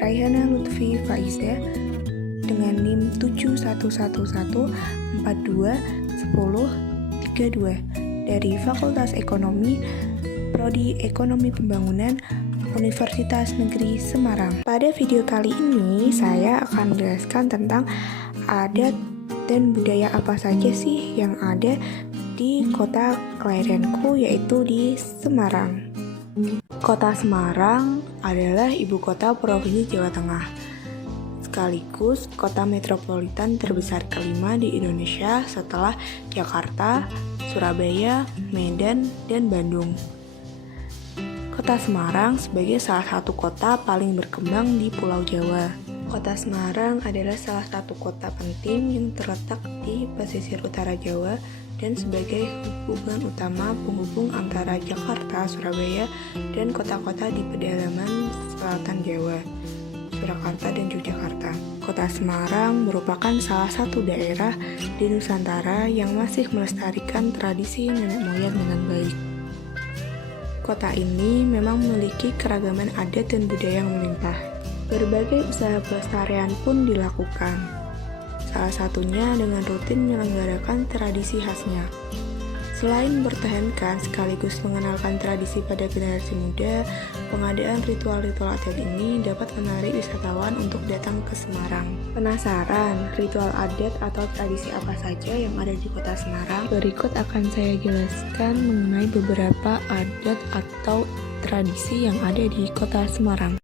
Raihana Lutfi Faiza dengan NIM 7111421032 dari Fakultas Ekonomi, Prodi Ekonomi Pembangunan, Universitas Negeri Semarang. Pada video kali ini saya akan menjelaskan tentang adat dan budaya apa saja sih yang ada di kota kelahiranku, yaitu di Semarang. Kota Semarang adalah ibu kota Provinsi Jawa Tengah, sekaligus kota metropolitan terbesar kelima di Indonesia setelah Jakarta, Surabaya, Medan, dan Bandung. Kota Semarang sebagai salah satu kota paling berkembang di Pulau Jawa. Kota Semarang adalah salah satu kota penting yang terletak di pesisir utara Jawa dan sebagai hubungan utama penghubung antara Jakarta, Surabaya, dan kota-kota di pedalaman selatan Jawa, Surakarta dan Yogyakarta. Kota Semarang merupakan salah satu daerah di Nusantara yang masih melestarikan tradisi nenek moyang dengan baik. Kota ini memang memiliki keragaman adat dan budaya yang melimpah. Berbagai usaha pelestarian pun dilakukan, salah satunya dengan rutin menyelenggarakan tradisi khasnya. Selain mempertahankan sekaligus mengenalkan tradisi pada generasi muda, pengadaan ritual-ritual adat ini dapat menarik wisatawan untuk datang ke Semarang. Penasaran ritual adat atau tradisi apa saja yang ada di kota Semarang? Berikut akan saya jelaskan mengenai beberapa adat atau tradisi yang ada di kota Semarang.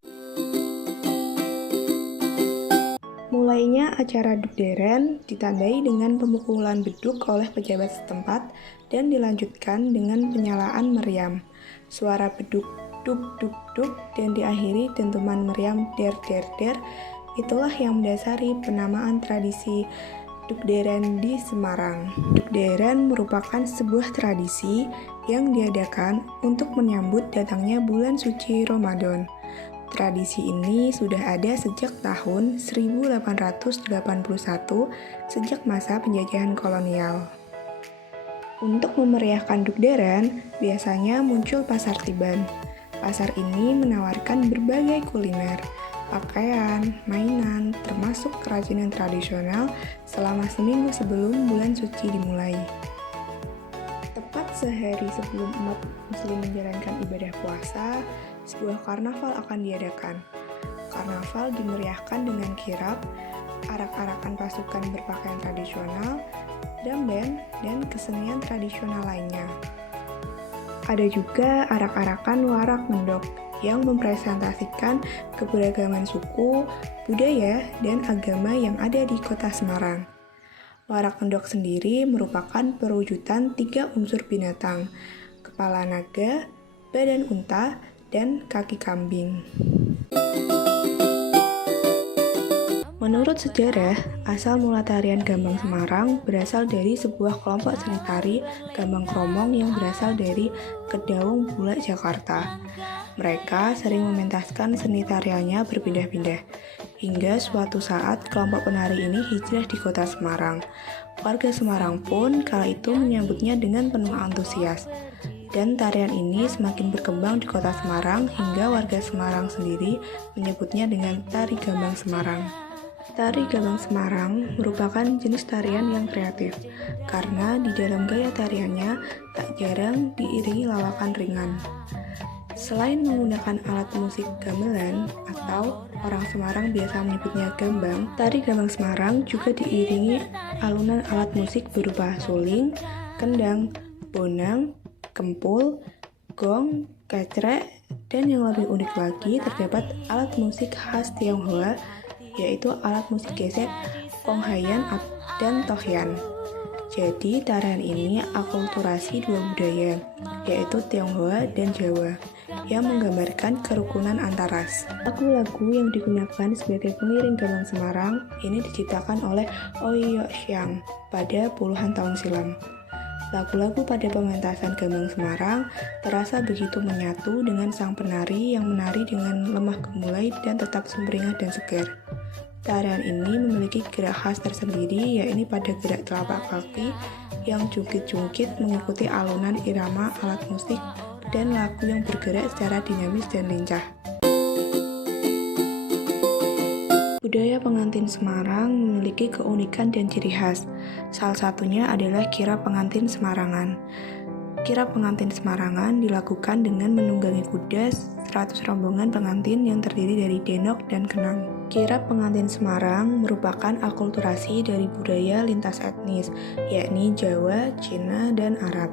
Mulainya acara dugderen ditandai dengan pemukulan beduk oleh pejabat setempat dan dilanjutkan dengan penyalaan meriam. Suara beduk duk duk duk dan diakhiri dentuman meriam der der der. Itulah yang mendasari penamaan tradisi dugderen di Semarang. Dugderen merupakan sebuah tradisi yang diadakan untuk menyambut datangnya bulan suci Ramadan. Tradisi ini sudah ada sejak tahun 1881, sejak masa penjajahan kolonial. Untuk memeriahkan dugderen, biasanya muncul pasar tiban. Pasar ini menawarkan berbagai kuliner, pakaian, mainan, termasuk kerajinan tradisional selama seminggu sebelum bulan suci dimulai. Tepat sehari sebelum umat muslim menjalankan ibadah puasa, sebuah karnaval akan diadakan. Karnaval dimeriahkan dengan kirap, arak-arakan pasukan berpakaian tradisional, drum band, dan kesenian tradisional lainnya. Ada juga arak-arakan warak mendok yang mempresentasikan keberagaman suku, budaya, dan agama yang ada di kota Semarang. Warak mendok sendiri merupakan perwujudan 3 unsur binatang: kepala naga, badan unta, dan kaki kambing. Menurut sejarah, asal mula tarian Gambang Semarang berasal dari sebuah kelompok seni tari Gambang Kromong yang berasal dari Kedaung Bulak, Jakarta. Mereka sering mementaskan seni tariannya berpindah-pindah, hingga suatu saat kelompok penari ini hijrah di kota Semarang. Warga Semarang pun kala itu menyambutnya dengan penuh antusias. Dan tarian ini semakin berkembang di kota Semarang hingga warga Semarang sendiri menyebutnya dengan Tari Gambang Semarang. Tari Gambang Semarang merupakan jenis tarian yang kreatif, karena di dalam gaya tariannya tak jarang diiringi lawakan ringan. Selain menggunakan alat musik gamelan atau orang Semarang biasa menyebutnya gambang, tari Gambang Semarang juga diiringi alunan alat musik berupa suling, kendang, bonang, kempul, gong, kecrek, dan yang lebih unik lagi terdapat alat musik khas Tionghoa, yaitu alat musik gesek, konghayan, dan tohyan. Jadi tarian ini akulturasi dua budaya, yaitu Tionghoa dan Jawa, yang menggambarkan kerukunan antar ras. Lagu-lagu yang digunakan sebagai pengiring Gambang Semarang ini diciptakan oleh Ooi Yok Siang pada puluhan tahun silam. Lagu-lagu pada pementasan Gambang Semarang terasa begitu menyatu dengan sang penari yang menari dengan lemah gemulai dan tetap sumringah dan segar. Tarian ini memiliki gerak khas tersendiri, yaitu pada gerak telapak kaki yang jungkit-jungkit mengikuti alunan irama alat musik dan lagu yang bergerak secara dinamis dan lincah. Budaya pengantin Semarang memiliki keunikan dan ciri khas. Salah satunya adalah kirap pengantin Semarangan. Kirap pengantin Semarangan dilakukan dengan menunggangi kuda 100 rombongan pengantin yang terdiri dari denok dan kenang. Kirap pengantin Semarang merupakan akulturasi dari budaya lintas etnis, yakni Jawa, Cina, dan Arab.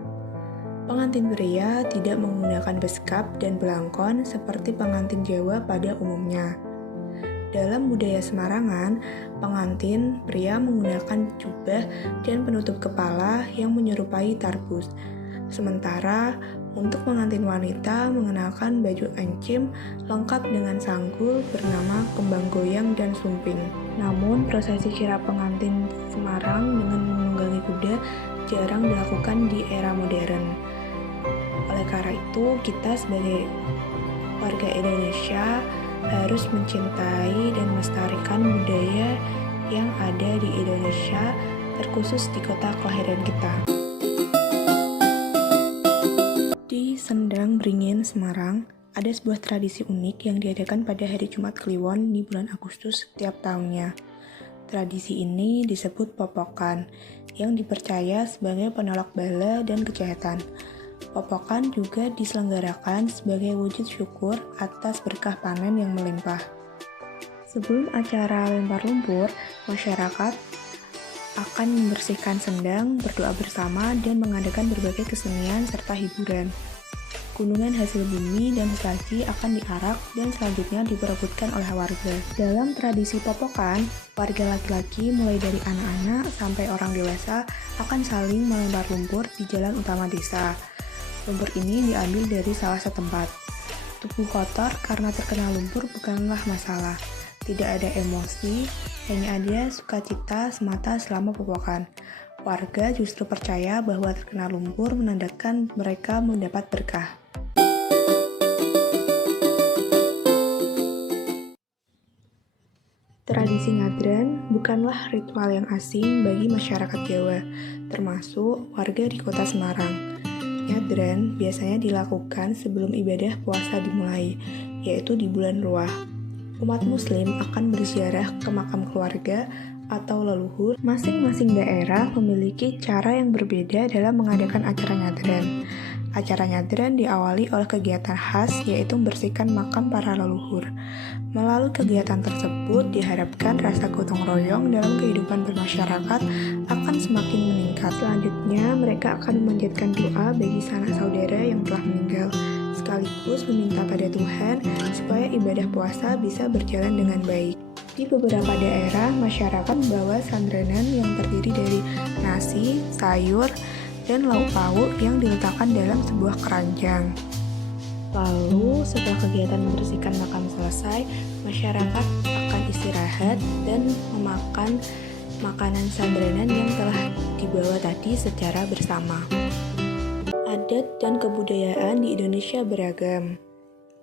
Pengantin pria tidak menggunakan beskap dan belangkon seperti pengantin Jawa pada umumnya. Dalam budaya Semarangan, pengantin pria menggunakan jubah dan penutup kepala yang menyerupai tarbus. Sementara untuk pengantin wanita mengenakan baju encim lengkap dengan sanggul bernama kembang goyang dan sumping. Namun prosesi kirap pengantin Semarang dengan menunggangi kuda jarang dilakukan di era modern. Oleh karena itu, kita sebagai warga Indonesia harus mencintai dan melestarikan budaya yang ada di Indonesia, terkhusus di kota kelahiran kita. Di Sendang Beringin, Semarang, ada sebuah tradisi unik yang diadakan pada hari Jumat Kliwon di bulan Agustus setiap tahunnya. Tradisi ini disebut popokan, yang dipercaya sebagai penolak bala dan kejahatan. Popokan juga diselenggarakan sebagai wujud syukur atas berkah panen yang melimpah. Sebelum acara lempar lumpur, masyarakat akan membersihkan sendang, berdoa bersama, dan mengadakan berbagai kesenian serta hiburan. Gunungan hasil bumi dan sesaji akan diarak dan selanjutnya diperebutkan oleh warga. Dalam tradisi popokan, warga laki-laki mulai dari anak-anak sampai orang dewasa akan saling melempar lumpur di jalan utama desa. Lumpur ini diambil dari sawah setempat. Tubuh kotor karena terkena lumpur bukanlah masalah. Tidak ada emosi, hanya ada sukacita semata selama popokan. Warga justru percaya bahwa terkena lumpur menandakan mereka mendapat berkah. Tradisi nyadran bukanlah ritual yang asing bagi masyarakat Jawa, termasuk warga di kota Semarang. Nyadran biasanya dilakukan sebelum ibadah puasa dimulai, yaitu di bulan Ruah. Umat Muslim akan berziarah ke makam keluarga atau leluhur. Masing-masing daerah memiliki cara yang berbeda dalam mengadakan acara nyadran. Acara nyadran diawali oleh kegiatan khas, yaitu membersihkan makam para leluhur. Melalui kegiatan tersebut, diharapkan rasa gotong royong dalam kehidupan bermasyarakat akan semakin meningkat. Selanjutnya, mereka akan memanjatkan doa bagi sanak saudara yang telah meninggal, sekaligus meminta pada Tuhan supaya ibadah puasa bisa berjalan dengan baik. Di beberapa daerah, masyarakat membawa sandranan yang terdiri dari nasi, sayur, dan lauk pauk yang diletakkan dalam sebuah keranjang. Lalu, setelah kegiatan membersihkan makam selesai, masyarakat akan istirahat dan memakan makanan sandranan yang telah dibawa tadi secara bersama. Adat dan kebudayaan di Indonesia beragam.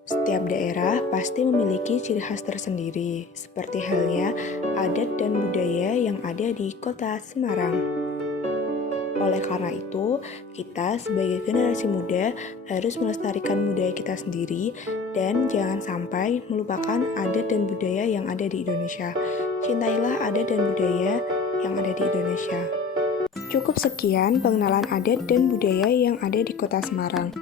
Setiap daerah pasti memiliki ciri khas tersendiri, seperti halnya adat dan budaya yang ada di kota Semarang. Oleh karena itu, kita sebagai generasi muda harus melestarikan budaya kita sendiri dan jangan sampai melupakan adat dan budaya yang ada di Indonesia. Cintailah adat dan budaya yang ada di Indonesia. Cukup sekian pengenalan adat dan budaya yang ada di kota Semarang.